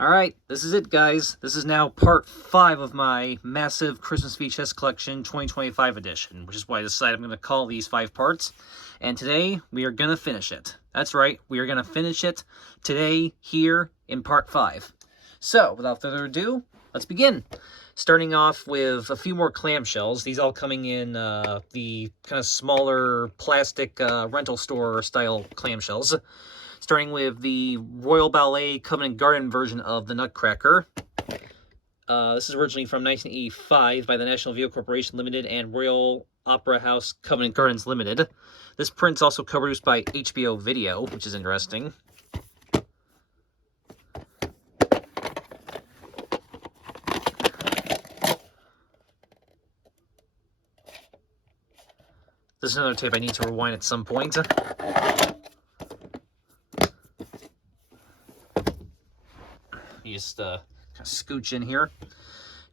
Alright, this is it, guys. This is now part 5 of my massive Christmas VHS collection 2025 edition, which is why I decided I'm going to call these 5 parts. And today, we are going to finish it. That's right, we are going to finish it today, here, in part 5. So, without further ado, let's begin. Starting off with a few more clamshells. These all coming in the kind of smaller plastic rental store style clamshells. Starting with the Royal Ballet Covent Garden version of the Nutcracker. This is originally from 1985 by the National Video Corporation Limited and Royal Opera House Covent Gardens Limited. This print's also co-produced by HBO Video, which is interesting. This is another tape I need to rewind at some point. You just kind of scooch in here.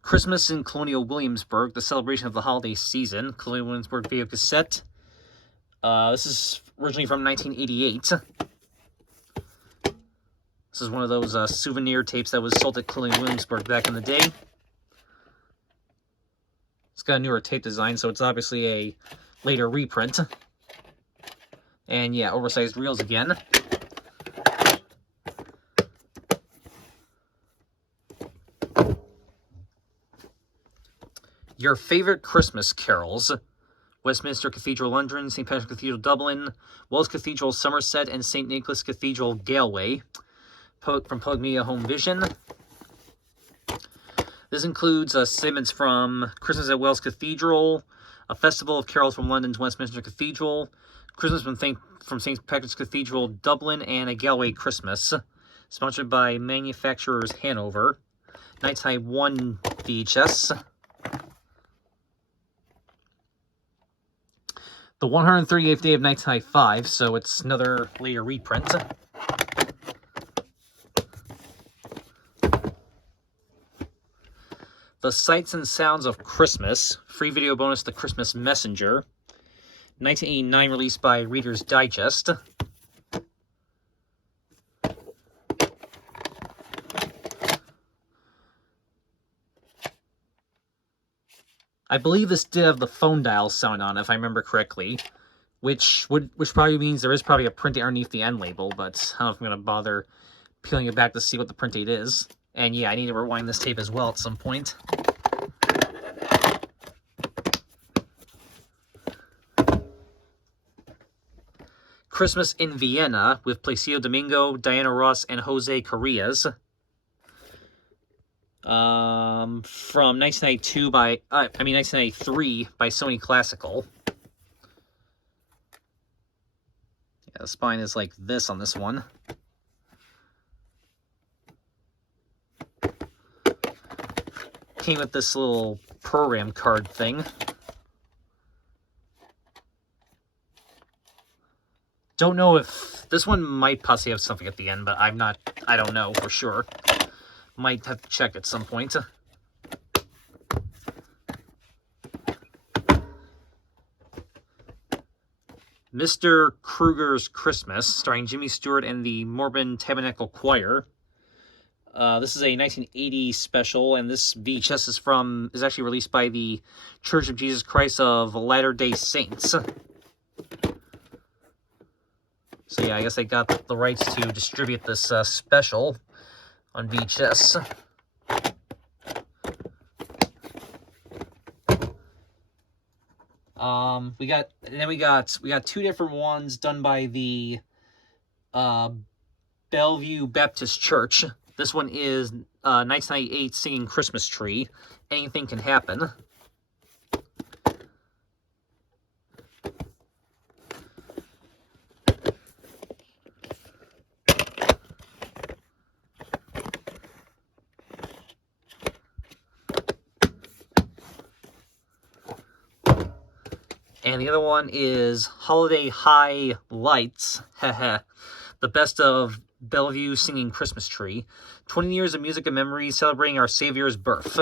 Christmas in Colonial Williamsburg, the celebration of the holiday season. Colonial Williamsburg video cassette. This is originally from 1988. This is one of those souvenir tapes that was sold at Colonial Williamsburg back in the day. It's got a newer tape design, so it's obviously a later reprint. And yeah, oversized reels again. Your favorite Christmas carols. Westminster Cathedral, London, St. Patrick's Cathedral, Dublin, Wells Cathedral, Somerset, and St. Nicholas Cathedral, Galway. From Public Media Home Vision. This includes segments from Christmas at Wells Cathedral, A Festival of Carols from London to Westminster Cathedral, Christmas from St. Patrick's Cathedral, Dublin, and a Galway Christmas. Sponsored by Manufacturers Hanover. Nights High 1 VHS. The 138th day of Nights High 5, so it's another later reprint. The Sights and Sounds of Christmas, free video bonus The Christmas Messenger, 1989 released by Reader's Digest. I believe this did have the phone dial sound on, if I remember correctly, which probably means there is probably a print date underneath the end label, but I don't know if I'm going to bother peeling it back to see what the print date is. And yeah, I need to rewind this tape as well at some point. Christmas in Vienna with Placido Domingo, Diana Ross, and Jose Correas. From 1993 by Sony Classical. Yeah, the spine is like this on this one. Came with this little program card thing. Don't know if this one might possibly have something at the end, but I don't know for sure. Might have to check at some point. Mr. Kruger's Christmas, starring Jimmy Stewart and the Mormon Tabernacle Choir. This is a 1980 special, and this VHS is actually released by the Church of Jesus Christ of Latter-day Saints. So yeah, I guess they got the rights to distribute this special on VHS. We got two different ones done by the Bellevue Baptist Church. This one is 1998 Singing Christmas Tree. Anything Can Happen. And the other one is Holiday High Lights, the best of Bellevue Singing Christmas Tree. 20 years of music and memories celebrating our Savior's birth.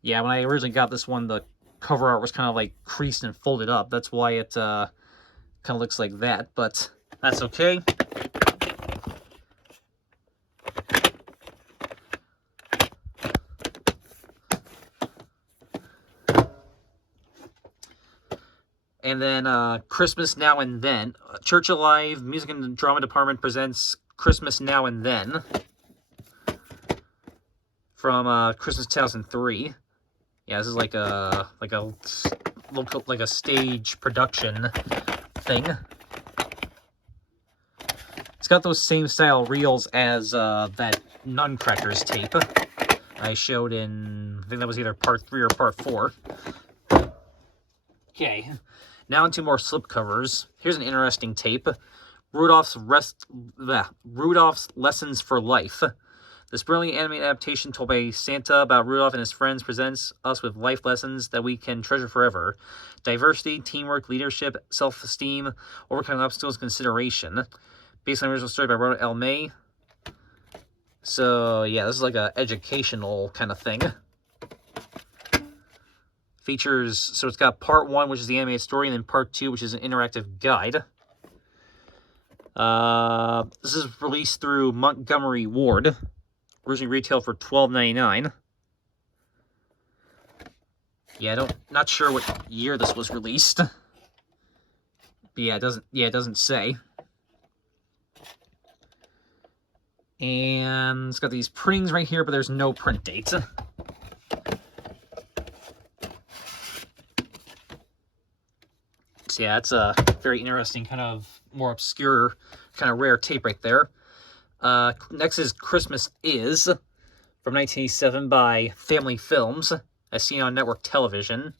Yeah, when I originally got this one, the cover art was kind of like creased and folded up. That's why it kind of looks like that, but that's okay. And then Christmas Now and Then. Church Alive Music and Drama Department presents Christmas Now and Then from Christmas 2003. Yeah, this is like a stage production thing. It's got those same style reels as that Nutcrackers tape I showed in, I think that was either part 3 or part 4. Okay, now into more slipcovers. Here's an interesting tape. Rudolph's Lessons for Life. This brilliant animated adaptation told by Santa about Rudolph and his friends presents us with life lessons that we can treasure forever. Diversity, teamwork, leadership, self-esteem, overcoming obstacles, consideration. Based on the original story by Ronald L. May. So, yeah, this is like an educational kind of thing. Features, so it's got part 1, which is the animated story, and then part 2, which is an interactive guide. This is released through Montgomery Ward. Originally retailed for $12.99. Yeah, not sure what year this was released. But yeah, it doesn't say. And it's got these printings right here, but there's no print dates. So yeah, it's a very interesting, kind of more obscure, kind of rare tape right there. Next is Christmas Is, from 1987 by Family Films, as seen on network television.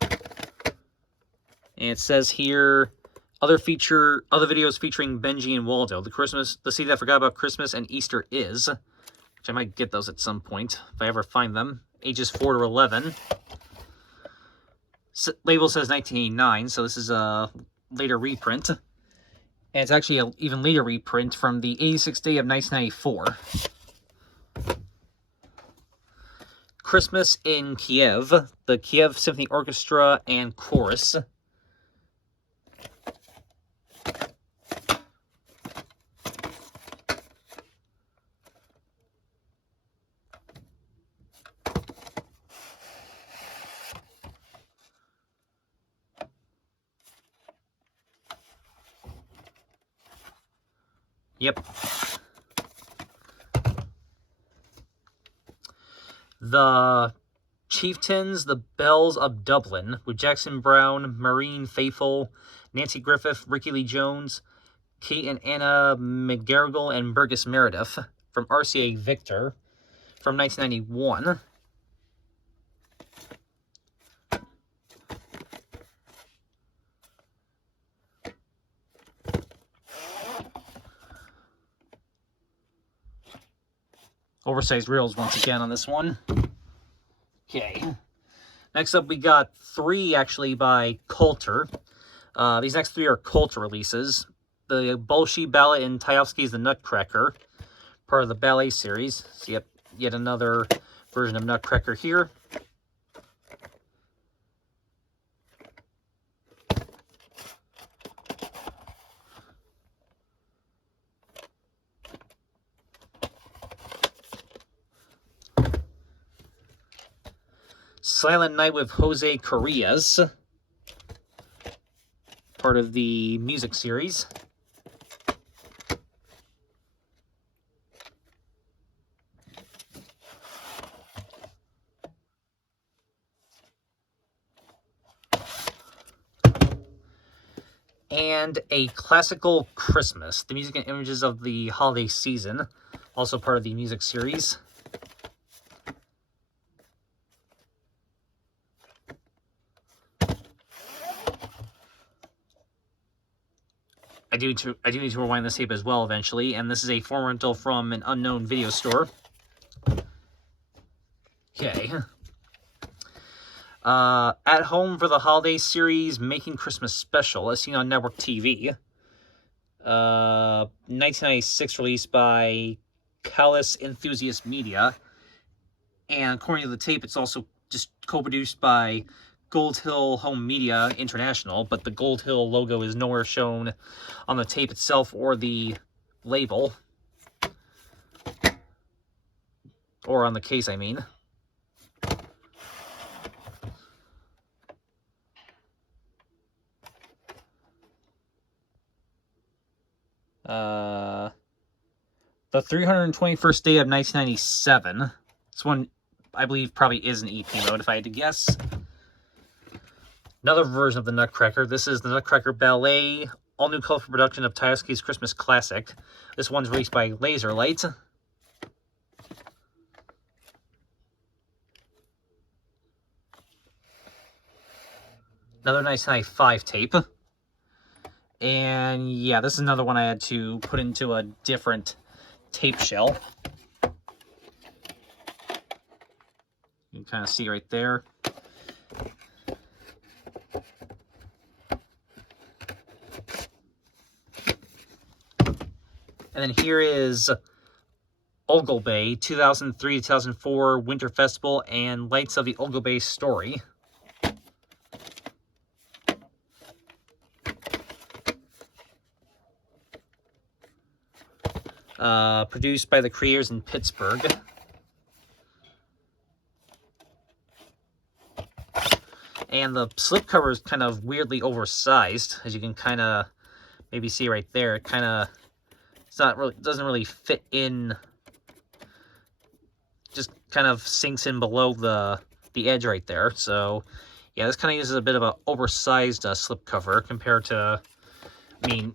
And it says here, other videos featuring Benji and Waldo. The City That Forgot About Christmas and Easter Is, which I might get those at some point, if I ever find them. Ages 4 to 11. Label says 1989, so this is a later reprint. And it's actually an even later reprint from the 86th day of 1994. Christmas in Kiev, the Kiev Symphony Orchestra and Chorus. Yep. The Chieftains, the Bells of Dublin, with Jackson Brown, Maureen Faithfull, Nancy Griffith, Ricky Lee Jones, Kate and Anna McGarrigle, and Burgess Meredith, from RCA Victor, from 1991. Oversized reels once again on this one. Okay. Next up, we got 3 actually by Coulter. These next 3 are Coulter releases. The Bolshoi Ballet and Tchaikovsky's The Nutcracker, part of the ballet series. So yet another version of Nutcracker here. Silent Night with Jose Correas, part of the music series. And A Classical Christmas, the music and images of the holiday season, also part of the music series. I do need to rewind this tape as well eventually, and this is a form rental from an unknown video store. Okay. At Home for the Holiday series, Making Christmas Special, as seen on network TV. 1996 released by Callus Enthusiast Media. And according to the tape, it's also just co-produced by Gold Hill Home Media International, but the Gold Hill logo is nowhere shown on the tape itself or the label. Or on the case, I mean. The 321st Day of 1997. This one, I believe, probably is an EP mode, if I had to guess. Another version of the Nutcracker. This is the Nutcracker Ballet, all-new colorful production of Tchaikovsky's Christmas classic. This one's released by Laserlight. Another 1995 tape. And yeah, this is another one I had to put into a different tape shell. You can kind of see right there. And then here is Ogilbay, 2003-2004 Winter Festival and Lights of the Ogilbay Story. Produced by the creators in Pittsburgh. And the slipcover is kind of weirdly oversized, as you can kind of maybe see right there. It kind of doesn't really fit in. Just kind of sinks in below the edge right there. So yeah, this kind of uses a bit of an oversized slipcover compared to, I mean,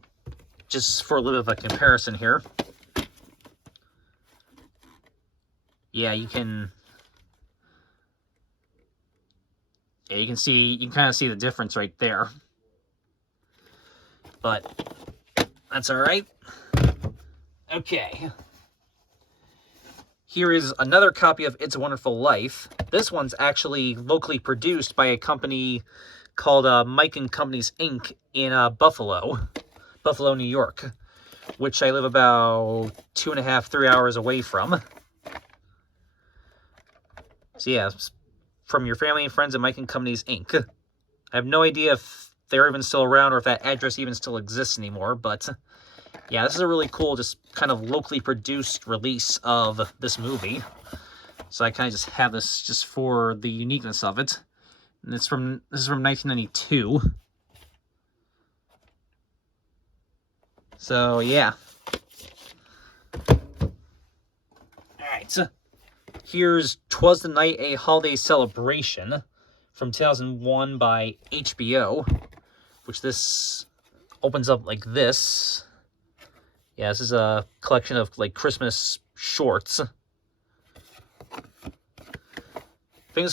just for a little bit of a comparison here. Yeah, you can see, you can kind of see the difference right there. But that's all right. Okay. Here is another copy of It's a Wonderful Life. This one's actually locally produced by a company called Mike & Companies, Inc. in Buffalo, New York, which I live about 2.5 to 3 hours away from. So yeah, from your family and friends at Mike & Companies, Inc. I have no idea if they're even still around or if that address even still exists anymore, but yeah, this is a really cool, just kind of locally produced release of this movie. So I kind of just have this just for the uniqueness of it. And this is from 1992. So yeah. Alright, so here's 'Twas the Night, A Holiday Celebration from 2001 by HBO, which this opens up like this. Yeah, this is a collection of like Christmas shorts. I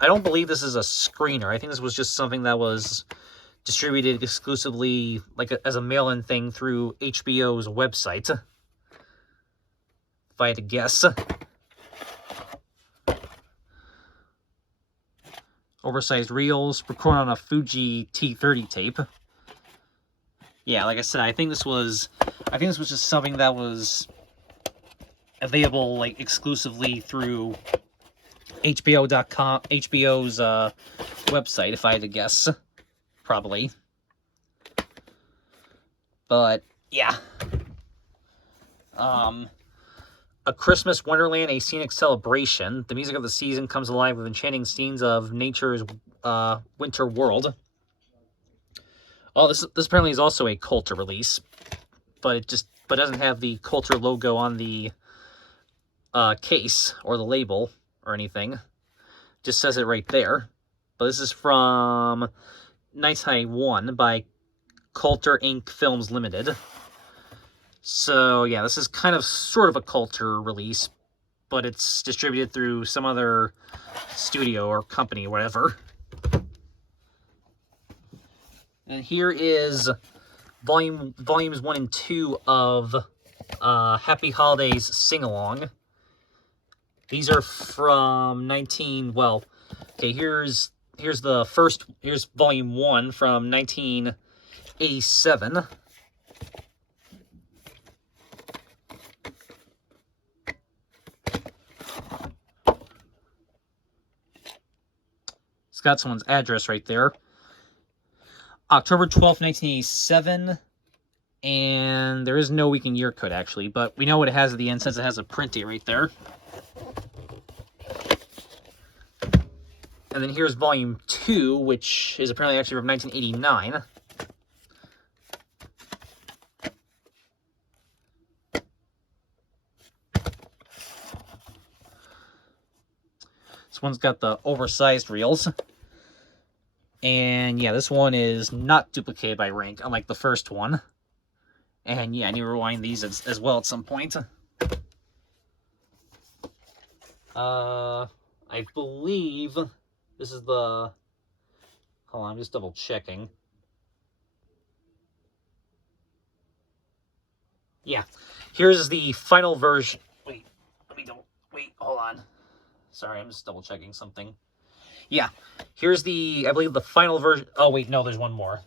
don't believe this is a screener. I think this was just something that was distributed exclusively like as a mail-in thing through HBO's website, if I had to guess. Oversized reels, recorded on a Fuji T30 tape. Yeah, like I said, I think this was just something that was available like exclusively through HBO.com, HBO's website, if I had to guess. Probably. But yeah. A Christmas Wonderland, a scenic celebration. The music of the season comes alive with enchanting scenes of nature's winter world. Oh, this apparently is also a Coulter release, but it doesn't have the Coulter logo on the case or the label or anything. Just says it right there. But this is from 1991 by Coulter Inc. Films Limited. So yeah, this is kind of sort of a Coulter release, but it's distributed through some other studio or company or whatever. And here is volumes 1 and 2 of Happy Holidays Sing-Along. These are from here's volume 1 from 1987. It's got someone's address right there. October 12th, 1987. And there is no week and year code, actually, but we know what it has at the end since it has a print date right there. And then here's volume 2, which is apparently actually from 1989. This one's got the oversized reels. And yeah, this one is not duplicated by rank, unlike the first one. And yeah, I need to rewind these as well at some point. I believe this is the... Hold on, I'm just double checking. Yeah, here's the final version. Wait, hold on. Sorry, I'm just double checking something. Yeah, here's the, I believe, the final version. Oh, wait, no, there's one more.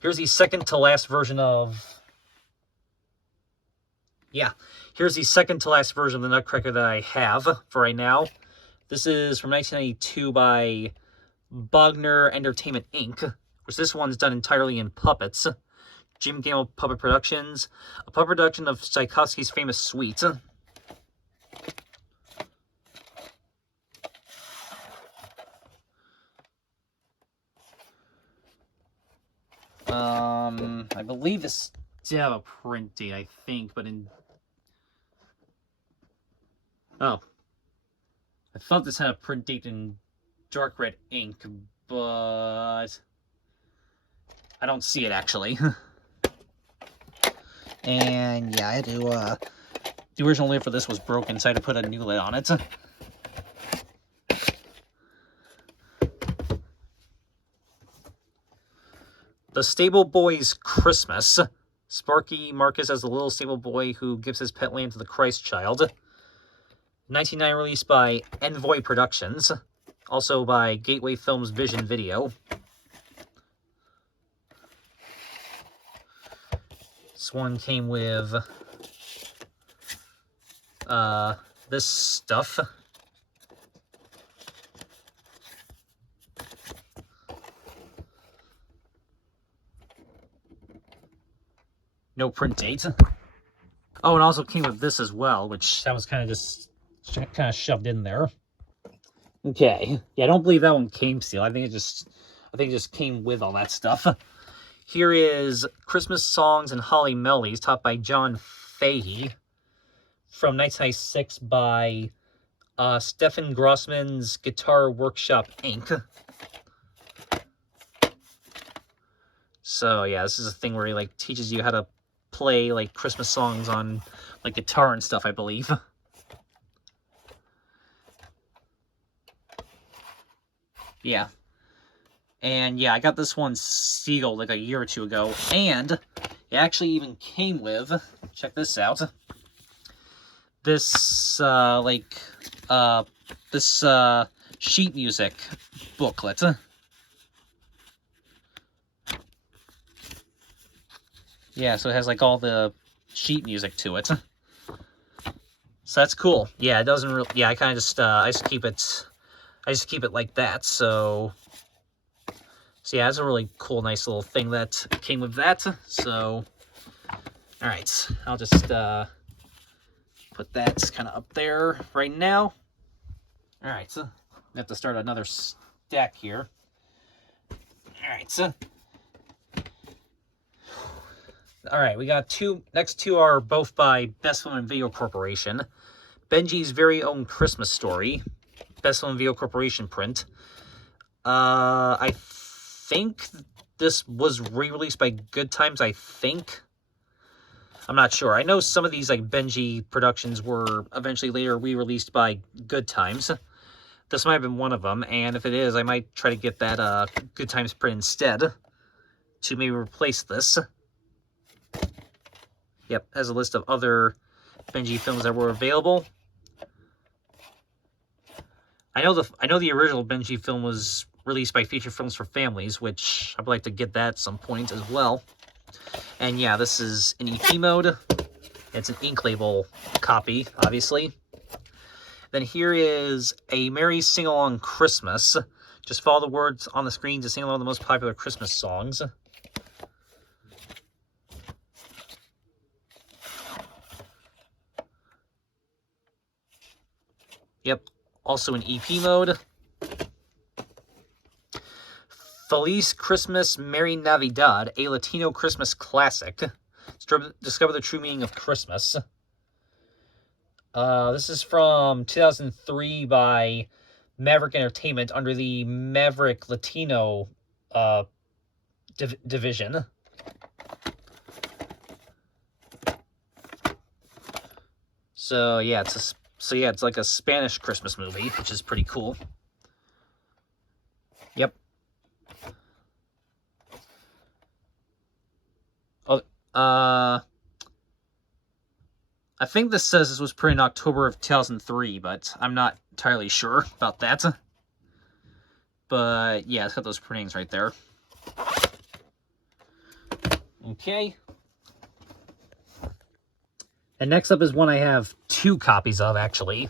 Here's the second to last version of... Yeah, here's the second to last version of the Nutcracker that I have for right now. This is from 1992 by Bogner Entertainment, Inc., which this one's done entirely in puppets. Jim Gamble Puppet Productions, a puppet production of Tchaikovsky's famous suite. I believe this did have a print date, I think, but in... Oh. I thought this had a print date in dark red ink, but... I don't see it, actually. And, yeah, I had to, the original lid for this was broken, so I had to put a new lid on it. The Stable Boy's Christmas. Sparky Marcus as the little stable boy who gives his pet lamb to the Christ child. 1999 release by Envoy Productions. Also by Gateway Films Vision Video. This one came with this stuff. No print date. Oh, and also came with this as well, which that was kind of just shoved in there. Okay. Yeah, I don't believe that one came sealed. I think it just came with all that stuff. Here is Christmas Songs and Holly Melodies, taught by John Fahey, from 1996 by Stefan Grossman's Guitar Workshop, Inc. So yeah, this is a thing where he like teaches you how to play like Christmas songs on like guitar and stuff, I believe. Yeah. And yeah, I got this one sealed like a year or two ago, and it actually even came with, check this out, this this sheet music booklet. Yeah, so it has like all the sheet music to it. So that's cool. Yeah, it doesn't really, yeah, I kind of just I just keep it like that. So yeah, it's a really cool, nice little thing that came with that. So, all right, I'll just put that kind of up there right now. All right, so I have to start another stack here. All right, so. All right, we got next two are both by Best Film and Video Corporation. Benji's Very Own Christmas Story, Best Film and Video Corporation print. I think this was re-released by Good Times, I think. I'm not sure. I know some of these like Benji productions were eventually later re-released by Good Times. This might have been one of them, and if it is, I might try to get that Good Times print instead to maybe replace this. Yep, has a list of other Benji films that were available. I know the original Benji film was released by Feature Films for Families, which I'd like to get that at some point as well. And yeah, this is in EP mode. It's an ink label copy, obviously. Then here is A Merry Sing-Along Christmas. Just follow the words on the screen to sing along the most popular Christmas songs. Yep, also in EP mode. Feliz Christmas, Merry Navidad, a Latino Christmas classic. Discover the true meaning of Christmas. This is from 2003 by Maverick Entertainment under the Maverick Latino division. So yeah, it's like a Spanish Christmas movie, which is pretty cool. Yep. Oh, I think this says this was printed in October of 2003, but I'm not entirely sure about that. But yeah, it's got those printings right there. Okay. And next up is one I have 2 copies of, actually.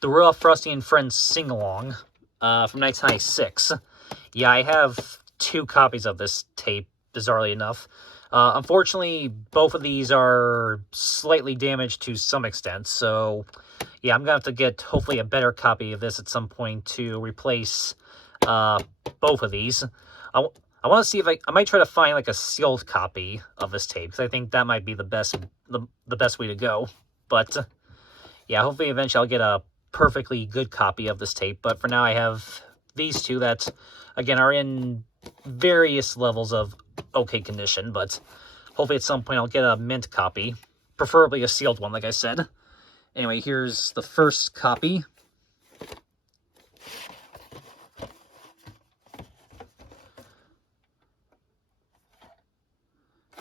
The Royal Frosty and Friends Sing-Along from 1996. Yeah, I have 2 copies of this tape, bizarrely enough. Unfortunately, both of these are slightly damaged to some extent, so yeah, I'm going to have to get, hopefully, a better copy of this at some point to replace both of these. I want to see if I might try to find like a sealed copy of this tape, because I think that might be the best way to go. But yeah, hopefully eventually I'll get a perfectly good copy of this tape. But for now, I have these 2 that, again, are in various levels of okay condition. But hopefully at some point I'll get a mint copy, preferably a sealed one, like I said. Anyway, here's the first copy.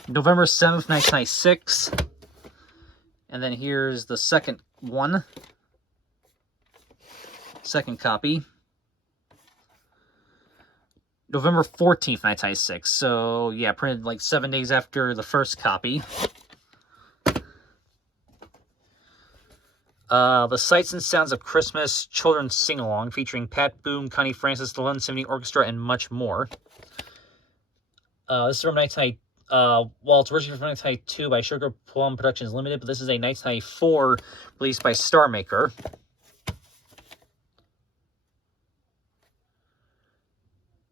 November 7th, 1996. And then here's the second one. Second copy. November 14th, 1996. So, yeah, printed like 7 days after the first copy. The Sights and Sounds of Christmas Children's Sing-Along, featuring Pat Boone, Connie Francis, the London Symphony Orchestra, and much more. This is from 1992. Well, it's originally from 1992 by Sugar Plum Productions Limited, but this is a 1994 released by Star Maker.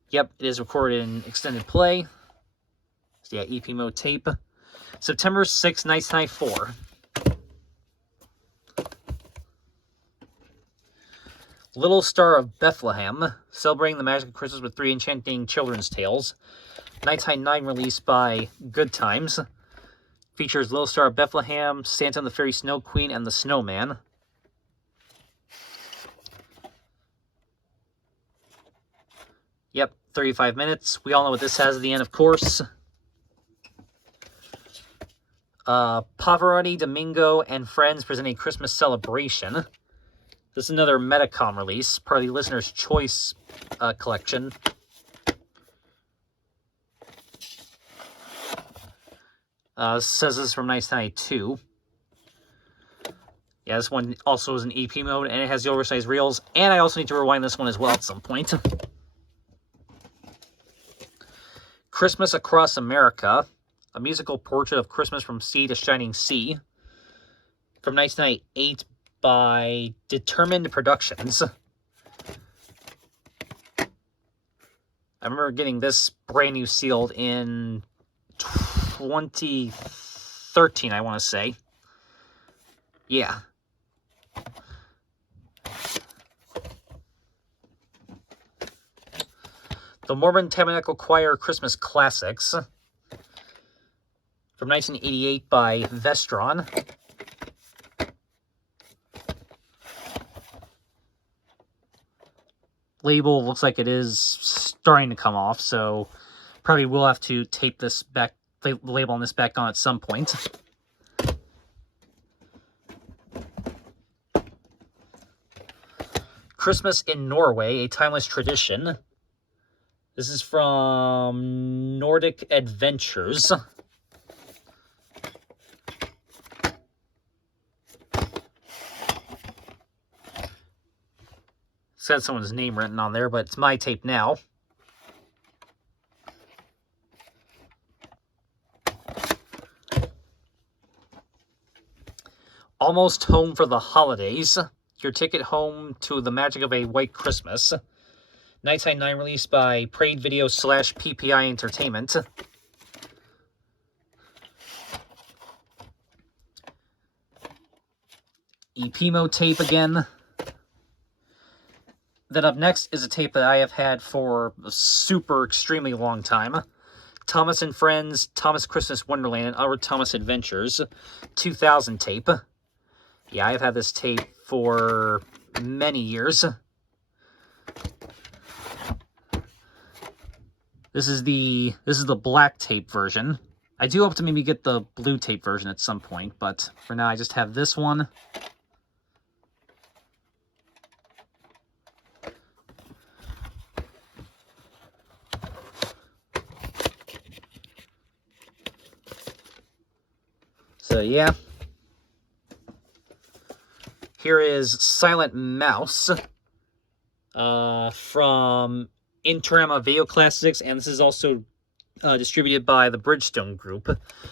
Yep, it is recorded in extended play. So yeah, EP mode tape. September 6, 1994. Little Star of Bethlehem, celebrating the magic of Christmas with 3 enchanting children's tales. 1999 release by Good Times. Features Little Star of Bethlehem, Santa and the Fairy Snow Queen, and the Snowman. Yep, 35 minutes. We all know what this has at the end, of course. Pavarotti, Domingo, and Friends present a Christmas celebration. This is another Metacom release, part of the Listener's Choice collection. Says this is from 1992. Yeah, this one also is in EP mode, and it has the oversized reels, and I also need to rewind this one as well at some point. Christmas Across America, a musical portrait of Christmas from Sea to Shining Sea, from 1998 by Determined Productions. I remember getting this brand new sealed in 2013, I want to say. Yeah. The Mormon Tabernacle Choir Christmas Classics, from 1988 by Vestron. Label looks like it is starting to come off, so probably will have to tape this back, the label on this back on at some point. Christmas in Norway, a timeless tradition. This is from Nordic Adventures. It's got someone's name written on there, but it's my tape now. Almost Home for the Holidays. Your ticket home to the magic of a white Christmas. 1999 released by Parade Video / PPI Entertainment. EP mode tape again. Then up next is a tape that I have had for a super extremely long time. Thomas and Friends, Thomas Christmas Wonderland, and Other Thomas Adventures, 2000 tape. Yeah, I've had this tape for many years. This is the black tape version. I do hope to maybe get the blue tape version at some point, but for now I just have this one. So yeah, here is Silent Mouse from Interama Video Classics, and this is also distributed by the Bridgestone Group.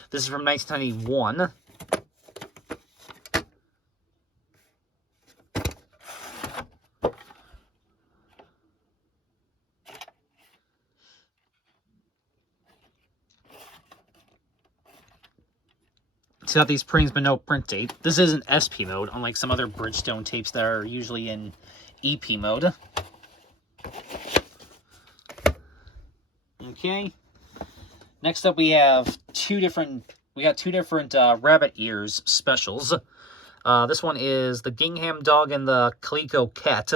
This is from 1991. It's got these prints but no print date. This is in SP mode, unlike some other Bridgestone tapes that are usually in EP mode. Okay. Next up, we have two different Rabbit Ears specials. This one is the Gingham Dog and the Calico Cat,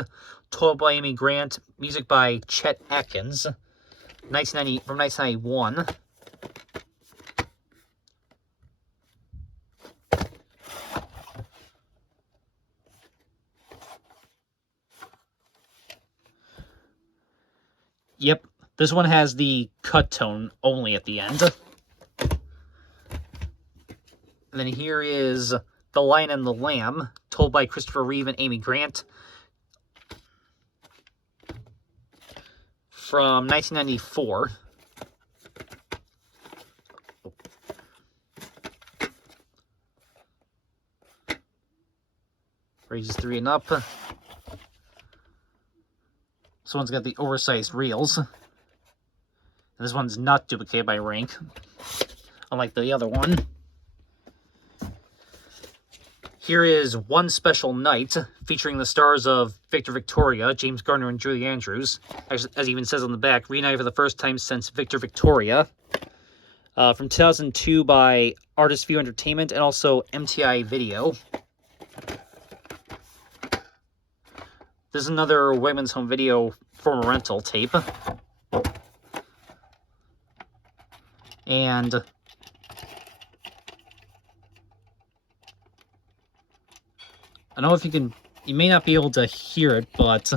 told by Amy Grant, music by Chet Atkins, from 1991. Yep, this one has the cut tone only at the end. And then here is The Lion and the Lamb, told by Christopher Reeve and Amy Grant, from 1994. Ages 3 and up. This one's got the oversized reels. And this one's not duplicated by rank, unlike the other one. Here is One Special Night, featuring the stars of Victor Victoria, James Garner, and Julie Andrews. As it even says on the back, reunited for the first time since Victor Victoria. From 2002 by Artist View Entertainment and also MTI Video. This is another Women's Home Video former rental tape. And I don't know if you may not be able to hear it, but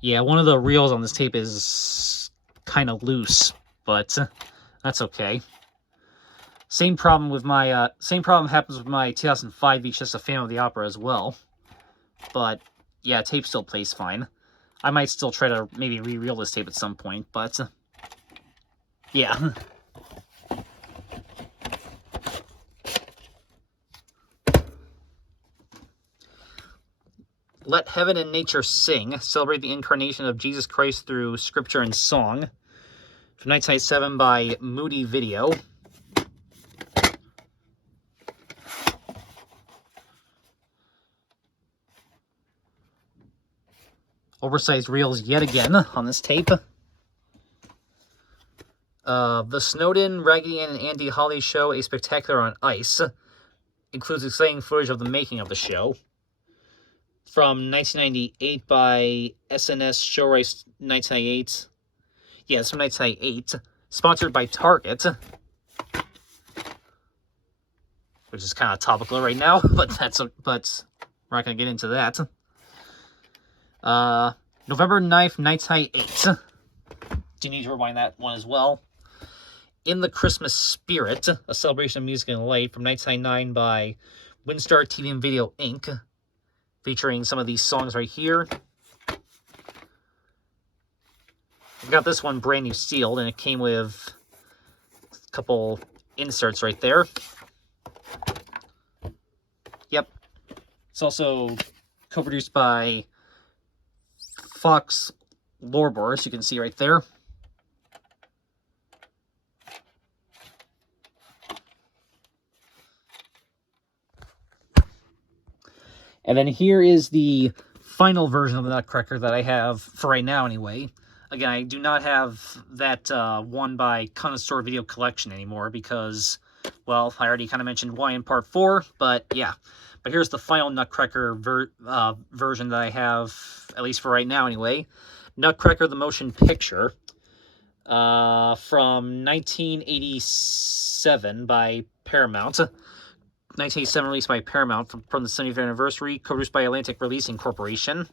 yeah, one of the reels on this tape is kind of loose, but that's okay. Same problem happens with my 2005 VHS, A Phantom of the Opera, as well. But yeah, tape still plays fine. I might still try to maybe re-reel this tape at some point, but yeah. Let Heaven and Nature Sing, celebrate the incarnation of Jesus Christ through scripture and song, from 1997 by Moody Video. Oversized reels yet again on this tape. The Snowden, Raggedy Ann, and Andy Holly Show, A Spectacular on Ice, includes exciting footage of the making of the show. From 1998 by SNS Show Rights 1998. Yeah, it's from 1998. Sponsored by Target. Which is kind of topical right now, but we're not going to get into that. November 9th, 1998. Do you need to rewind that one as well? In the Christmas Spirit, a celebration of music and light, from 1999 by Windstar TV and Video Inc., featuring some of these songs right here. I've got this one brand new sealed, and it came with a couple inserts right there. Yep. It's also co-produced by Fox Lorbor, as you can see right there. And then here is the final version of the Nutcracker that I have for right now anyway. Again, I do not have that one by Connoisseur Video Collection anymore because, well, I already kind of mentioned why in part 4, but yeah. But here's the final Nutcracker version that I have, at least for right now anyway. Nutcracker the Motion Picture from 1987 by Paramount. 1987 released by Paramount from the 70th anniversary, co-produced by Atlantic Releasing Corporation.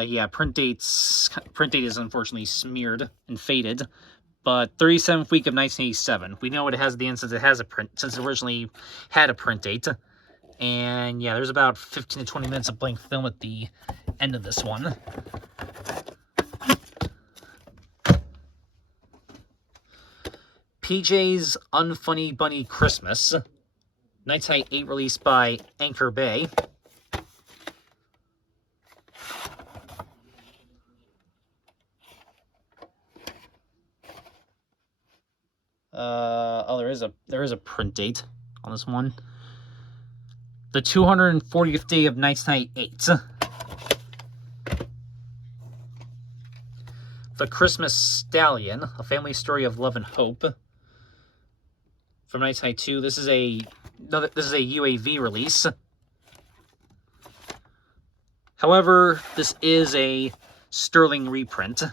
Yeah, print date is unfortunately smeared and faded, but 37th week of 1987. We know it has the end since it has a print, since it originally had a print date. And yeah, there's about 15 to 20 minutes of blank film at the end of this one. PJ's Unfunny Bunny Christmas, 1998, released by Anchor Bay. There is a print date on this one. The 240th day of 1998. The Christmas Stallion, a family story of love and hope, from 1992. This is a UAV release. However, this is a sterling reprint,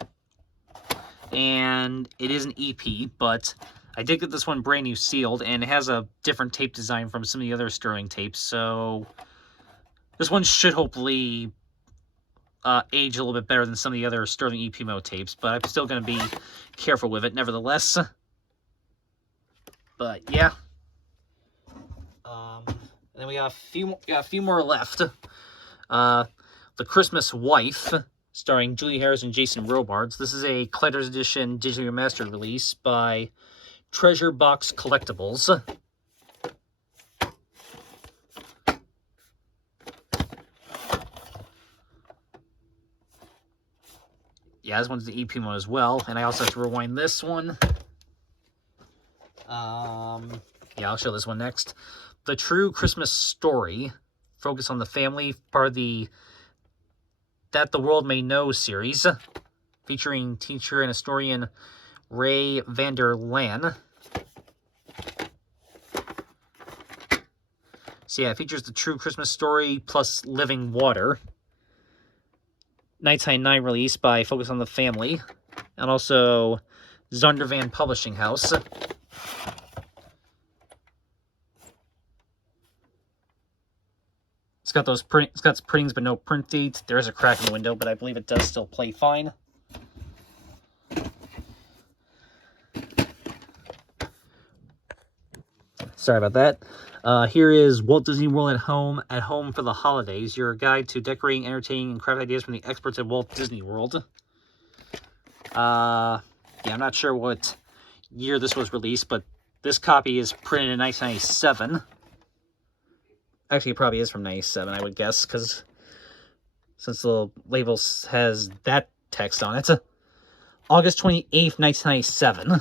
and it is an EP, but I did get this one brand new sealed, and it has a different tape design from some of the other sterling tapes, so this one should hopefully age a little bit better than some of the other sterling EP mode tapes, but I'm still going to be careful with it nevertheless. But yeah. And then we got a few more left. The Christmas Wife, starring Julie Harris and Jason Robards. This is a collector's edition digitally remastered release by Treasure Box Collectibles. Yeah, this one's the EP one as well, and I also have to rewind this one. Yeah, I'll show this one next. The True Christmas Story, focus on the family, part of the That the World May Know series, featuring teacher and historian Ray Vander Laan. So yeah, it features The True Christmas Story plus Living Water. 1999 release by Focus on the Family, and also Zondervan Publishing House. It's got printings but no print date. There is a crack in the window, but I believe it does still play fine. Sorry about that. Here is Walt Disney World at home for the holidays. Your guide to decorating, entertaining, and craft ideas from the experts at Walt Disney World. Yeah, I'm not sure what year this was released, but this copy is printed in 1997. Actually, it probably is from 97, I would guess, because since the label has that text on it. August 28th, 1997.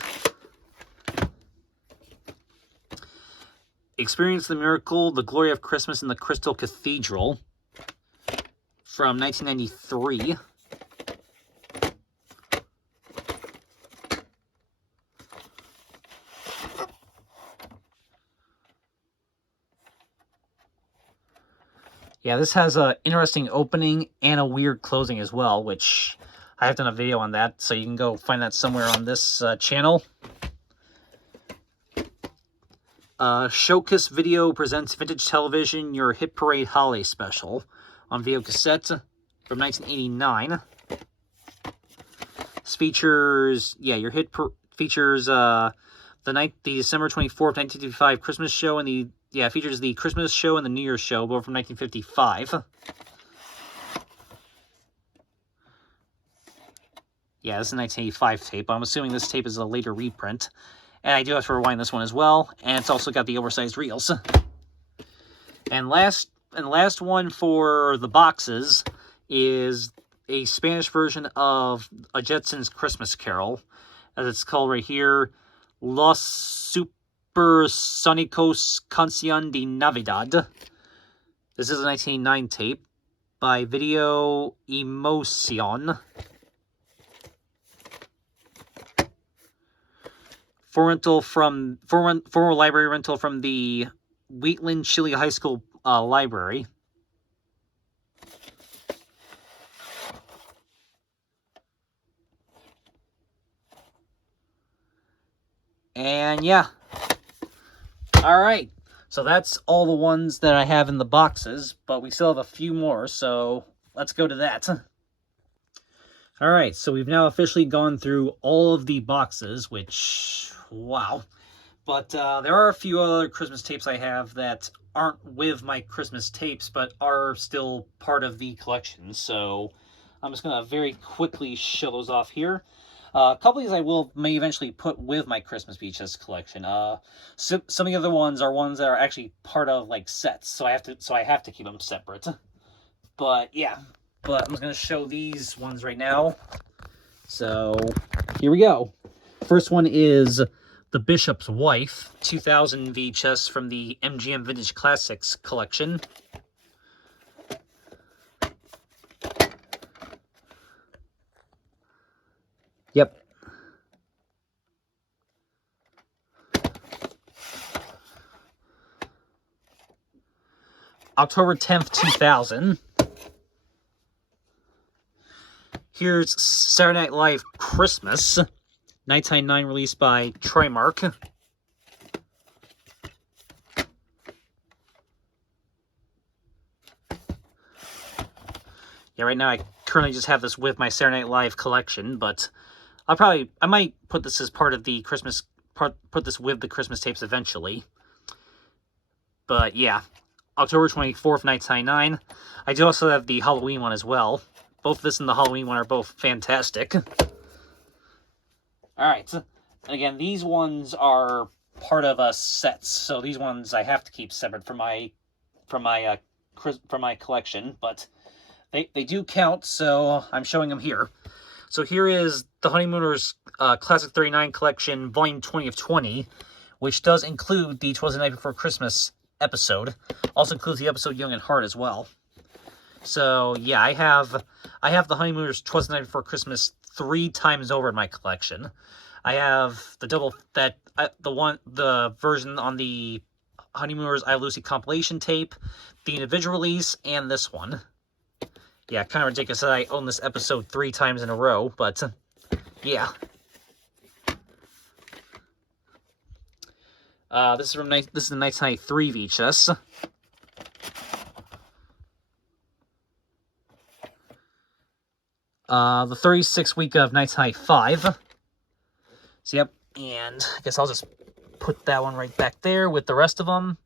Experience the Miracle, The Glory of Christmas in the Crystal Cathedral, from 1993. Yeah, this has an interesting opening and a weird closing as well, which I have done a video on that, so you can go find that somewhere on this channel. Showcase Video presents Vintage Television, Your Hit Parade Holiday Special, on video cassette from 1989. This features, yeah, features the December 24th, 1955 Christmas show, and features the Christmas show and the New Year's show, both from 1955. Yeah, this is a 1985 tape. I'm assuming this tape is a later reprint. And I do have to rewind this one as well, and it's also got the oversized reels. And last one for the boxes is a Spanish version of a Jetsons Christmas Carol, as it's called right here, Los Supersónicos Canción de Navidad. This is a 1989 tape by Video Emoción. Former library rental from the Wheatland Chile High School library. And yeah. Alright. So that's all the ones that I have in the boxes, but we still have a few more, so let's go to that. Alright, so we've now officially gone through all of the boxes, which, wow. But there are a few other Christmas tapes I have that aren't with my Christmas tapes, but are still part of the collection, so I'm just going to very quickly show those off here. A couple of these I may eventually put with my Christmas VHS collection. Some of the other ones are ones that are actually part of like sets, so I have to keep them separate. But yeah, I'm just gonna show these ones right now. So here we go. First one is The Bishop's Wife, 2000 VHS from the MGM Vintage Classics collection. Yep. October 10th, 2000. Here's Saturday Night Live Christmas, 1999, released by Trimark. Yeah, right now I currently just have this with my Saturday Night Live collection, but I might put this as part of the Christmas, put this with the Christmas tapes eventually. But yeah, October 24th, 1999. I do also have the Halloween one as well. Both this and the Halloween one are both fantastic. Alright, and again, these ones are part of sets, so these ones I have to keep separate from my collection, but they do count, so I'm showing them here. So here is the Honeymooners Classic 39 collection, Volume 20 of 20, which does include the 'Twas the Night Before Christmas episode. Also includes the episode Young at Heart as well. So yeah, I have the Honeymooners 'Twas the Night Before Christmas 3 times over in my collection. I have the the version on the Honeymooners I Have Lucy compilation tape, the individual release, and this one. Yeah, kind of ridiculous that I own this episode 3 times in a row, but yeah. This is the 1993 VHS. The 36th week of 1995. So yep, and I guess I'll just put that one right back there with the rest of them.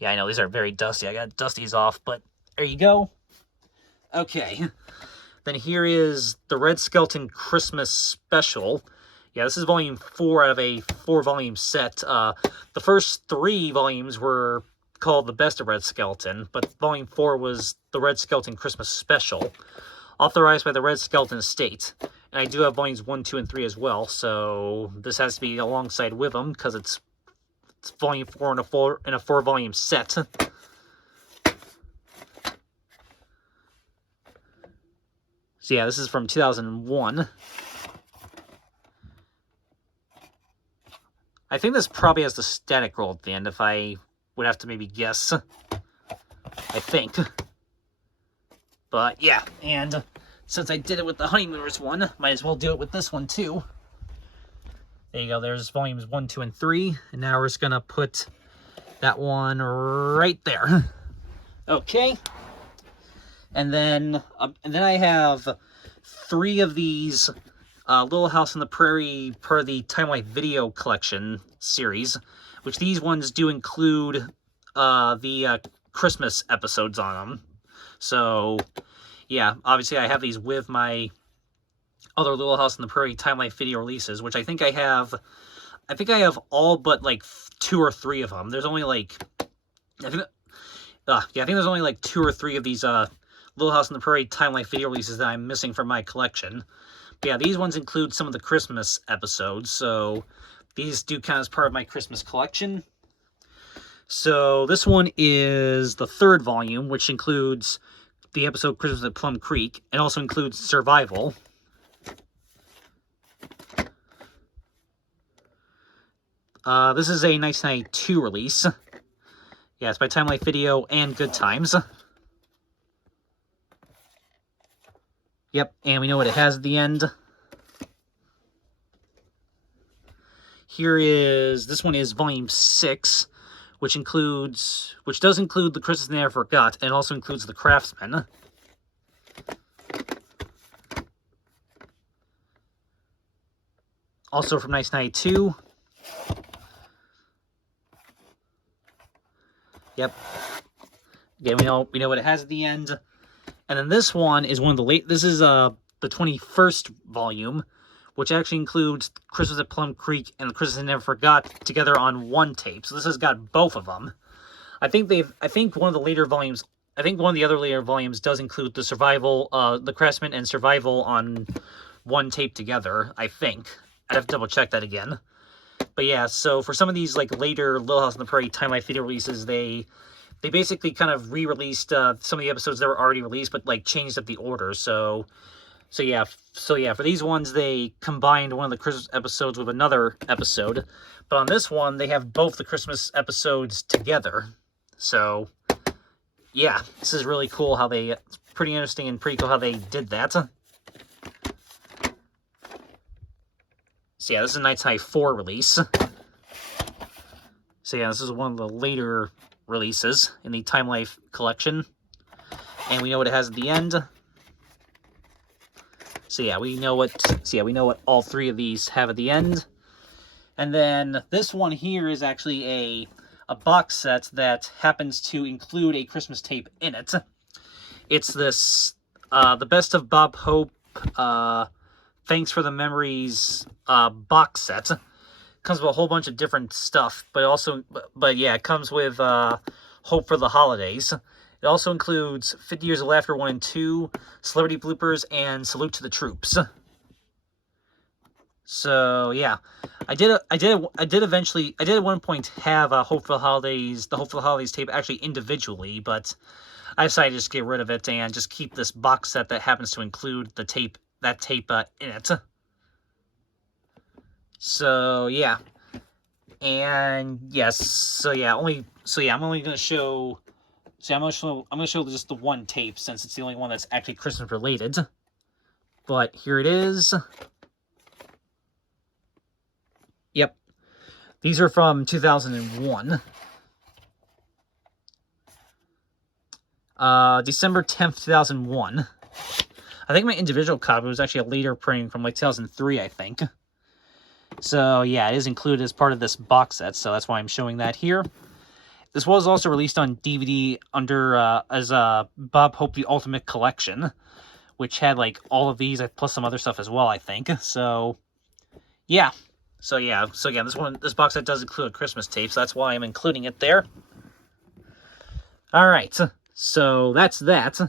Yeah, I know these are very dusty. I got dusties off, but there you go. Okay, then here is the Red Skelton Christmas Special. Yeah, this is volume 4 out of a 4-volume set. The first 3 volumes were called The Best of Red Skelton, but volume 4 was the Red Skelton Christmas Special, authorized by the Red Skelton Estate. And I do have volumes 1, 2, and 3 as well, so this has to be alongside with them, because it's volume 4 in a 4-volume set. So yeah, this is from 2001. I think this probably has the static roll at the end, if I would have to maybe guess. I think. But yeah, and since I did it with the Honeymooners one, might as well do it with this one too. There you go, there's volumes 1, 2, and 3. And now we're just gonna put that one right there. Okay. And then I have 3 of these Little House on the Prairie per the Time Life Video Collection series, which these ones do include the Christmas episodes on them. So, yeah, obviously I have these with my other Little House on the Prairie Time Life Video releases, which I think I have all but like 2 or 3 of them. There's only like, I think there's only like 2 or 3 of these Little House on the Prairie Time Life video releases that I'm missing from my collection. But yeah, these ones include some of the Christmas episodes, so these do count as part of my Christmas collection. So this one is the third volume, which includes the episode Christmas at Plum Creek, and also includes Survival. This is a 1992 release. Yeah, it's by Time Life Video and Good Times. Yep, and we know what it has at the end. This one is Volume 6, which does include The Christmas They Never Forgot, and also includes The Craftsman. Also from 1992. Yep. Yeah, we know what it has at the end. And then this one is one of the this is the 21st volume, which actually includes Christmas at Plum Creek and The Christmas I Never Forgot together on one tape. So this has got both of them. I think one of the other later volumes does include the Survival, The Craftsman and Survival on one tape together, I think. I'd have to double check that again. But yeah, so for some of these like later Little House on the Prairie Time Life video releases, they basically kind of re-released some of the episodes that were already released, but like changed up the order. So yeah, for these ones, they combined one of the Christmas episodes with another episode. But on this one, they have both the Christmas episodes together. So yeah, this is really cool how it's pretty interesting and pretty cool how they did that. So yeah, this is a 1994 release. So yeah, this is one of the later releases in the Time Life collection. And we know what it has at the end. So yeah, we know what all three of these have at the end. And then this one here is actually a box set that happens to include a Christmas tape in it. It's this The Best of Bob Hope Thanks for the Memories box set. Comes with a whole bunch of different stuff, but yeah, it comes with Hope for the Holidays. It also includes 50 Years of Laughter 1 and 2, Celebrity Bloopers, and Salute to the Troops. So yeah, I did at one point have Hope for the Holidays tape actually individually, but I decided to just get rid of it and just keep this box set that happens to include that tape in it. So yeah, and yes, I'm only gonna show. I'm gonna show just the one tape since it's the only one that's actually Christmas related. But here it is. Yep, these are from 2001. December 10th, 2001. I think my individual copy was actually a later printing from like 2003, I think. So yeah, it is included as part of this box set, so that's why I'm showing that here. This was also released on DVD under as Bob Hope The Ultimate Collection, which had like all of these plus some other stuff as well, I think. So yeah, this box set does include a Christmas tape, so that's why I'm including it there. All right, so that's that.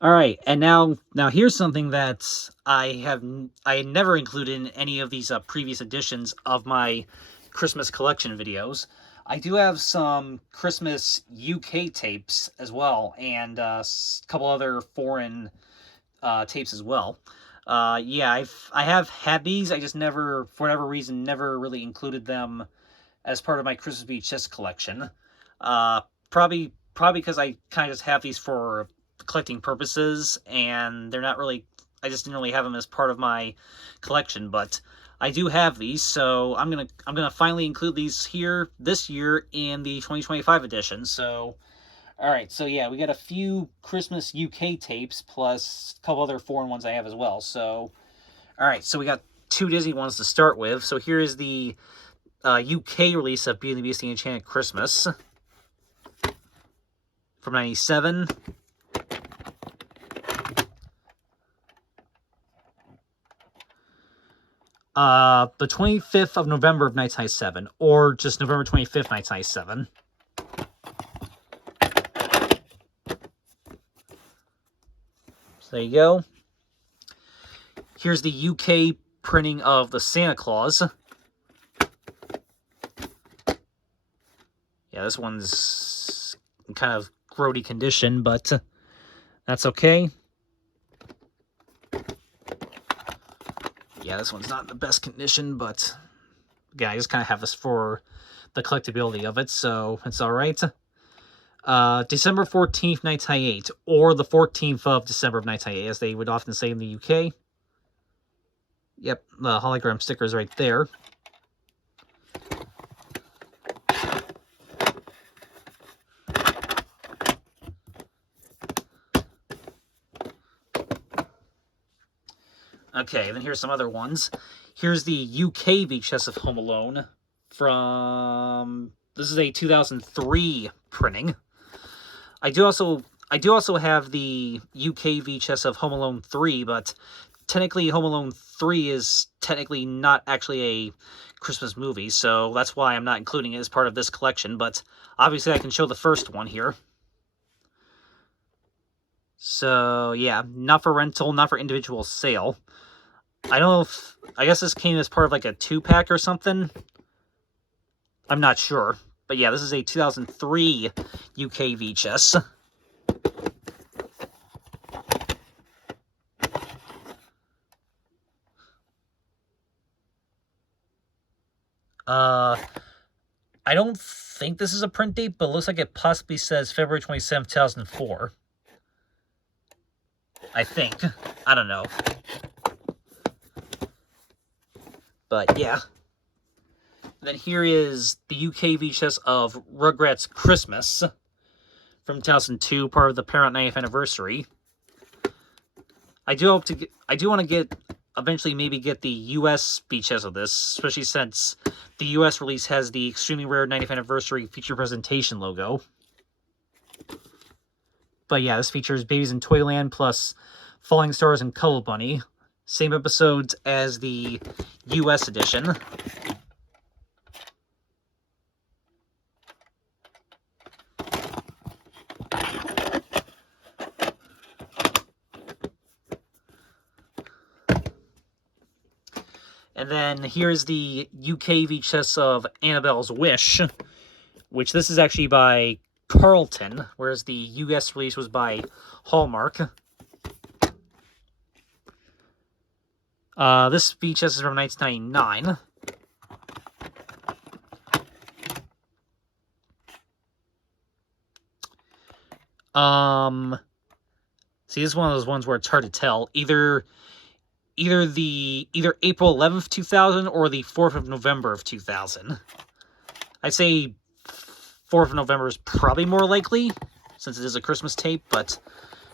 All right, and now here's something that I never included in any of these previous editions of my Christmas collection videos. I do have some Christmas UK tapes as well, and a couple other foreign tapes as well. Yeah, I have had these. I just never, for whatever reason, never really included them as part of my Christmas VHS collection. Probably because I kind of just have these for collecting purposes, and they're not really, I just didn't really have them as part of my collection, but I do have these, so I'm gonna finally include these here this year in the 2025 edition. So all right, so yeah, we got a few Christmas UK tapes plus a couple other foreign ones I have as well. So all right, so we got two Disney ones to start with. So here is the UK release of Beauty and the Beast and the Enchanted Christmas from '97. The 25th of November of 1997, or just November 25th, 1997. there you go. Here's the UK printing of the Santa Claus. Yeah, this one's in kind of grody condition, but that's okay. Yeah, this one's not in the best condition, but yeah, I just kind of have this for the collectability of it, so it's all right. December 14th, 1998, or the 14th of December of 1998, as they would often say in the UK. Yep, the hologram sticker is right there. Okay, then here's some other ones. Here's the UK VHS of Home Alone from... This is a 2003 printing. I do also have the UK VHS of Home Alone 3, but technically Home Alone 3 is technically not actually a Christmas movie, so that's why I'm not including it as part of this collection, but obviously I can show the first one here. So, yeah, not for rental, not for individual sale. I don't know if... I guess this came as part of like a 2-pack or something. I'm not sure. But yeah, this is a 2003 UK VHS. I don't think this is a print date, but it looks like it possibly says February 27th, 2004. I think. I don't know. But yeah. Then here is the UK VHS of Rugrats Christmas from 2002, part of the Paramount 90th anniversary. I do want to eventually maybe get the US VHS of this, especially since the US release has the extremely rare 90th anniversary feature presentation logo. But yeah, this features Babies in Toyland plus Falling Stars and Cuddle Bunny. Same episodes as the US edition. And then here's the UK VHS of Annabelle's Wish, which this is actually by Carlton, whereas the US release was by Hallmark. This VHS is from 1999. See, this is one of those ones where it's hard to tell. Either April 11th, 2000 or the 4th of November of 2000. I'd say 4th of November is probably more likely, since it is a Christmas tape, but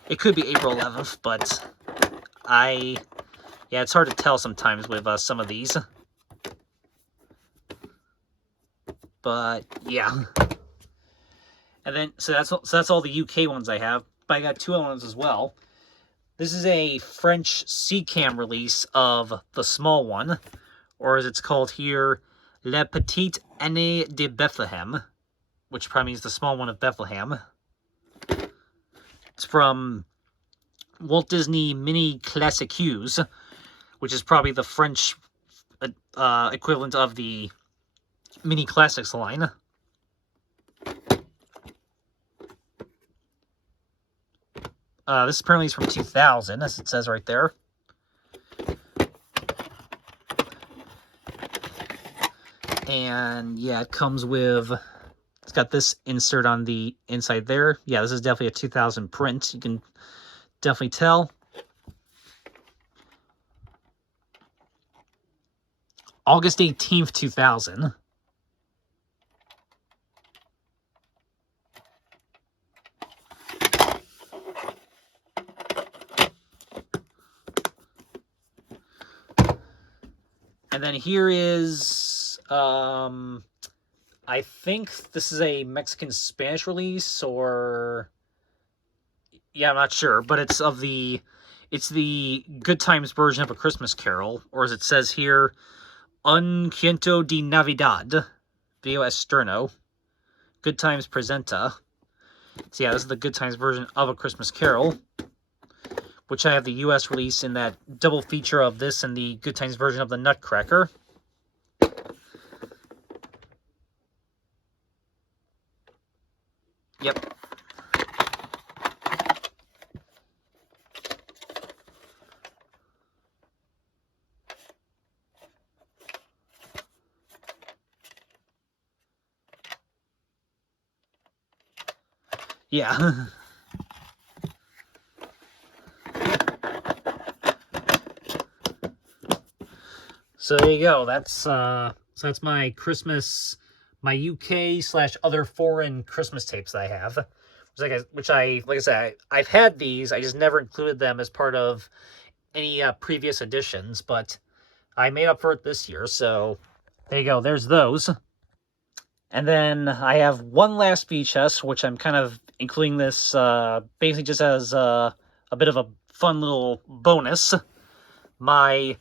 it could be April 11th, but yeah, it's hard to tell sometimes with some of these. But yeah. And then so that's all the UK ones I have, but I got 2 other ones as well. This is a French CCAM release of the small one, or as it's called here, La Petite Année de Bethlehem, which probably means the small one of Bethlehem. It's from Walt Disney Mini Classiques, which is probably the French equivalent of the Mini Classics line. This apparently is from 2000, as it says right there. And yeah, it comes with... It's got this insert on the inside there. Yeah, this is definitely a 2000 print. You can definitely tell. August 18th, 2000. And then here is, I think this is a Mexican-Spanish release, or, yeah, I'm not sure, but it's the Good Times version of A Christmas Carol, or as it says here, Un Cuento de Navidad, Vio Esterno, Good Times Presenta. So yeah, this is the Good Times version of A Christmas Carol, which I have the US release in that double feature of this and the Good Times version of the Nutcracker. Yep. Yeah. So there you go. That's my Christmas, my UK/other foreign Christmas tapes that I have. Like I said, I've had these. I just never included them as part of any previous editions, but I made up for it this year. So there you go. There's those. And then I have one last VHS, which I'm kind of including this basically just as a bit of a fun little bonus. My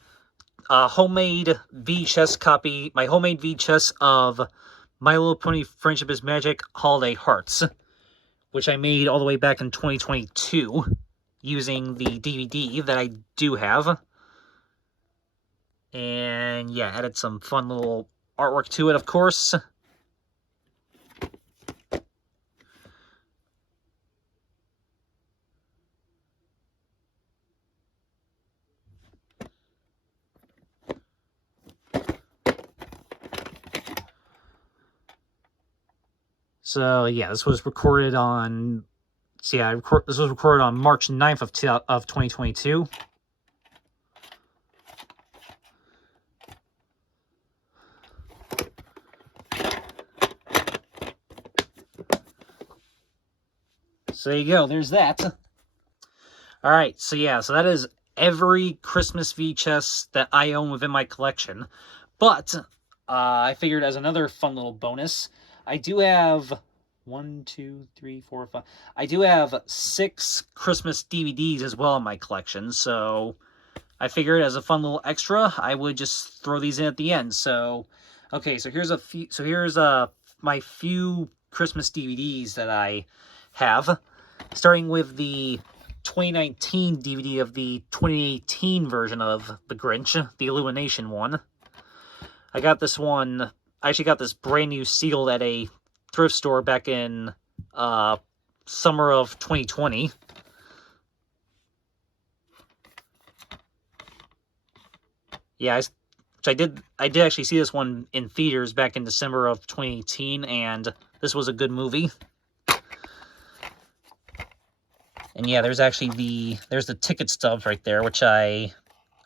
homemade VHS copy, my homemade VHS of My Little Pony Friendship is Magic Holiday Hearts, which I made all the way back in 2022 using the DVD that I do have. And yeah, added some fun little artwork to it, of course. So yeah, this was recorded on. So yeah, this was recorded on March 9th of 2022. So there you go. There's that. All right. So yeah. So that is every Christmas VHS that I own within my collection. But I figured as another fun little bonus, I do have 1, 2, 3, 4, 5. I do have 6 Christmas DVDs as well in my collection. So I figured as a fun little extra, I would just throw these in at the end. So okay. So here's a few. So here's my few Christmas DVDs that I have, starting with the 2019 DVD of the 2018 version of The Grinch, the Illumination one. I got this one. I actually got this brand new sealed at a thrift store back in summer of 2020. Yeah, I did actually see this one in theaters back in December of 2018, and this was a good movie. And yeah, there's the ticket stubs right there, which I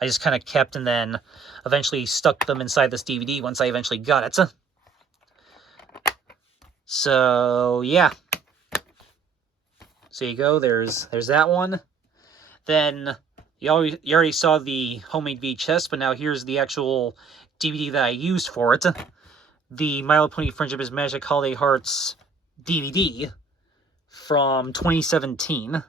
just kind of kept and then eventually stuck them inside this DVD once I eventually got it. So yeah. So you go, there's that one. Then you already saw the homemade VHS, but now here's the actual DVD that I used for it. The My Little Pony Friendship is Magic Holiday Hearts DVD from 2017.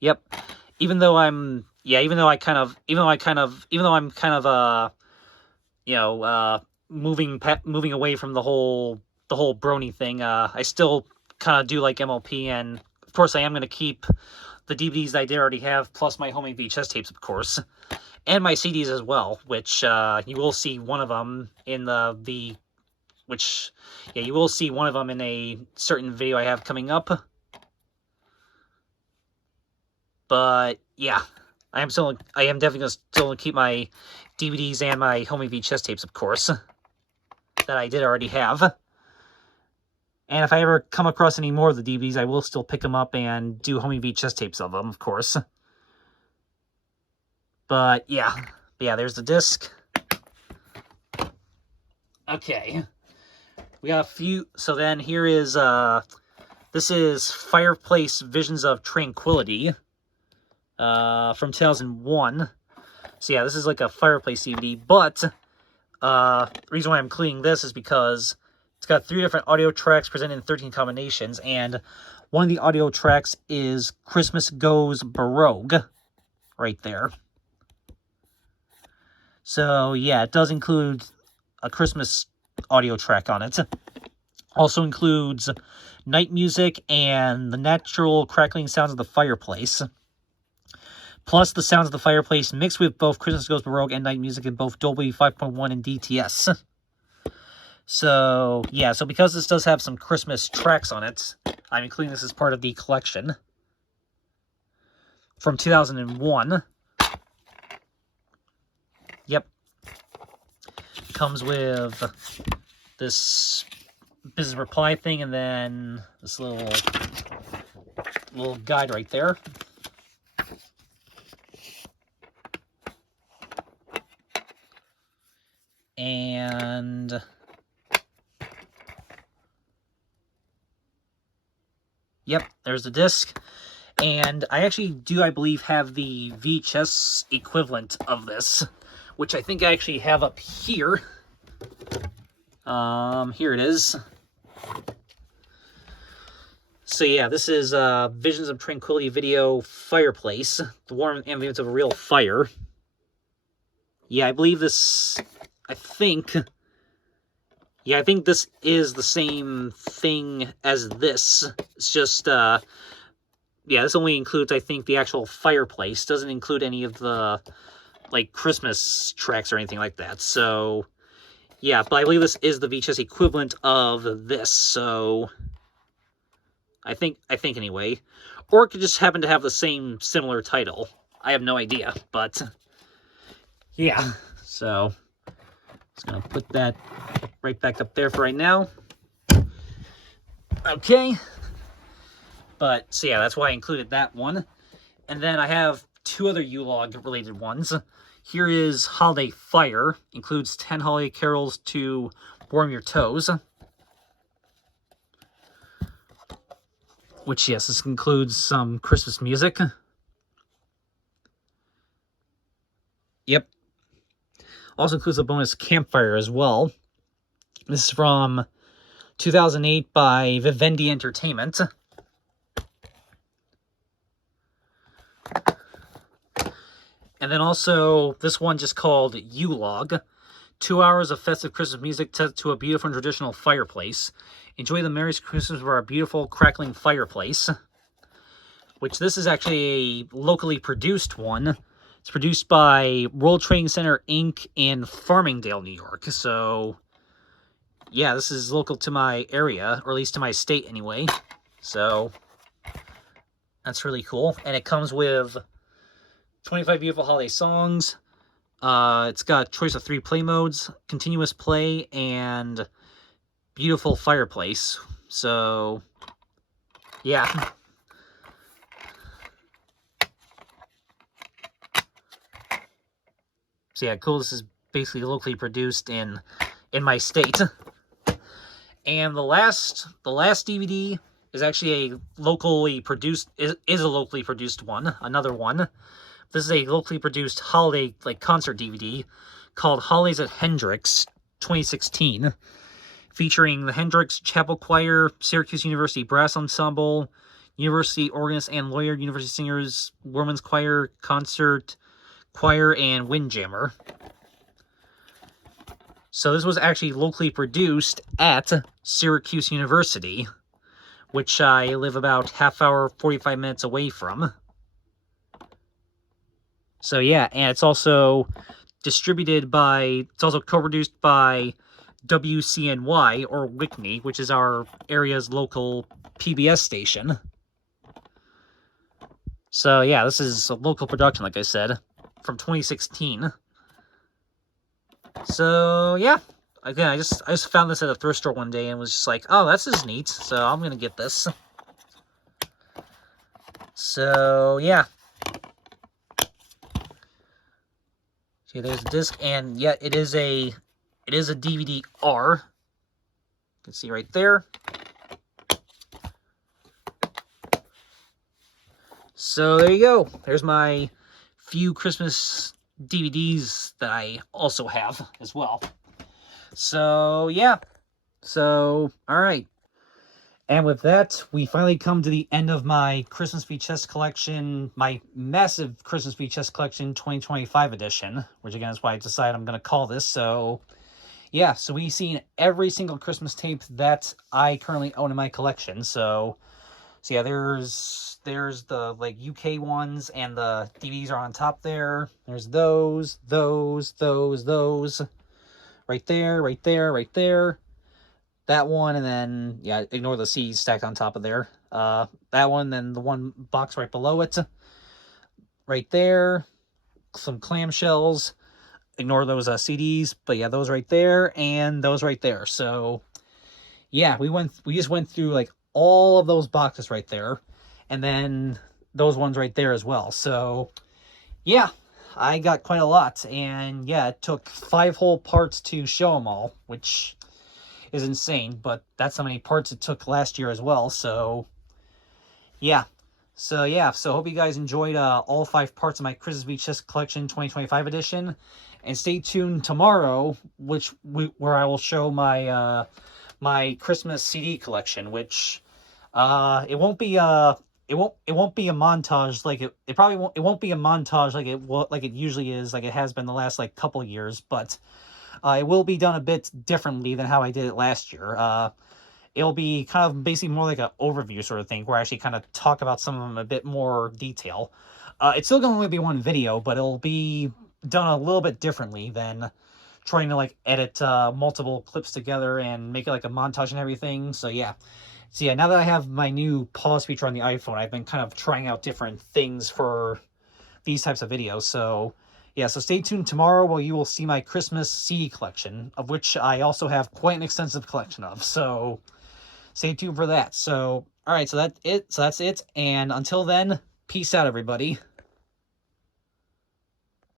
Yep. Even though I'm kind of moving away from the whole brony thing, I still kind of do like MLP, and of course I am going to keep the DVDs that I did already have, plus my homemade VHS tapes, of course, and my CDs as well, which you will see one of them in you will see one of them in a certain video I have coming up. But yeah, I am definitely still going to keep my DVDs and my homemade VHS tapes, of course, that I did already have. And if I ever come across any more of the DVDs, I will still pick them up and do homemade VHS tapes of them, of course. But yeah, there's the disc. Okay, we got a few. So then here is this is Fireplace Visions of Tranquility. From 2001. So yeah, this is like a Fireplace DVD, but the reason why I'm including this is because it's got 3 different audio tracks presented in 13 combinations, and one of the audio tracks is Christmas Goes Baroque, right there. So yeah, it does include a Christmas audio track on it. Also includes night music and the natural crackling sounds of the fireplace. Plus the sounds of the fireplace mixed with both Christmas Goes Baroque and night music in both Dolby 5.1 and DTS. So, yeah, so because this does have some Christmas tracks on it, I'm including this as part of the collection from 2001. Yep. Comes with this business reply thing and then this little guide right there. And yep, there's the disc. And I actually do, I believe, have the VHS equivalent of this, which I think I actually have up here. Here it is. So yeah, this is Visions of Tranquility video Fireplace, the warm ambience of a real fire. Yeah, I believe this, I think this is the same thing as this. It's just, yeah, this only includes, I think, the actual fireplace. Doesn't include any of the, like, Christmas tracks or anything like that. So, yeah, but I believe this is the VHS equivalent of this, so I think anyway. Or it could just happen to have the same similar title. I have no idea, but yeah. So, just gonna put that right back up there for right now. Okay. But, so yeah, that's why I included that one. And then I have two other U-Log related ones. Here is Holiday Fire. Includes 10 holiday carols to warm your toes. Which, yes, this includes some Christmas music. Yep. Also includes a bonus campfire as well. This is from 2008 by Vivendi Entertainment. And then also, this one just called U-Log. 2 hours of festive Christmas music set to a beautiful and traditional fireplace. Enjoy the merriest Christmas of our beautiful crackling fireplace. Which this is actually a locally produced one. It's produced by World Trading Center, Inc. in Farmingdale, New York. So, yeah, this is local to my area, or at least to my state anyway. So, that's really cool. And it comes with 25 beautiful holiday songs. It's got a choice of 3 play modes, continuous play, and beautiful fireplace. So, yeah. So yeah, cool. This is basically locally produced in my state. And the last DVD is actually a locally produced is a locally produced one. Another one. This is a locally produced holiday, like, concert DVD called Holidays at Hendrix 2016, featuring the Hendrix Chapel Choir, Syracuse University Brass Ensemble, University Organist and Lawyer, University Singers, Women's Choir, Concert Choir, and Windjammer. So this was actually locally produced at Syracuse University, which I live about half hour, 45 minutes away from. So yeah, and it's also distributed by, it's also co-produced by WCNY, or WICNY, which is our area's local PBS station. So yeah, this is a local production, like I said, from 2016. So yeah, again, I just found this at a thrift store one day and was just like, oh, this is neat, so I'm gonna get this. So yeah. See, there's the disc, and yeah, it is a DVD-R. You can see right there. So there you go. There's my few Christmas DVDs that I also have as well. So yeah. So all right. And with that, we finally come to the end of my Christmas VHS collection, my massive Christmas VHS collection 2025 edition, which again is why I decided I'm going to call this. So, yeah, so we've seen every single Christmas tape that I currently own in my collection. So yeah, there's the like UK ones, and the DVDs are on top there. There's those, right there, right there, right there. That one, and then yeah, ignore the C's stacked on top of there. That one, then the one box right below it, right there. Some clamshells. Ignore those CDs, but yeah, those right there and those right there. So yeah, we just went through like all of those boxes right there, and then those ones right there as well. So yeah, I got quite a lot, and yeah, it took 5 whole parts to show them all, which is insane, but that's how many parts it took last year as well. So yeah. So hope you guys enjoyed all 5 parts of my Christmas VHS collection 2025 edition, and stay tuned tomorrow, where I will show my my Christmas CD collection, which it won't be it won't be a montage like it probably won't be a montage like it usually is, like it has been the last like couple years, but it will be done a bit differently than how I did it last year. It'll be kind of basically more like an overview sort of thing, where I actually kind of talk about some of them a bit more detail. It's still going to only be one video, but it'll be done a little bit differently than trying to like edit multiple clips together and make it like a montage and everything. So yeah. So yeah, now that I have my new pause feature on the iPhone, I've been kind of trying out different things for these types of videos. So yeah, so stay tuned tomorrow, where you will see my Christmas CD collection, of which I also have quite an extensive collection of. So stay tuned for that. So, all right, so that's it. And until then, peace out, everybody.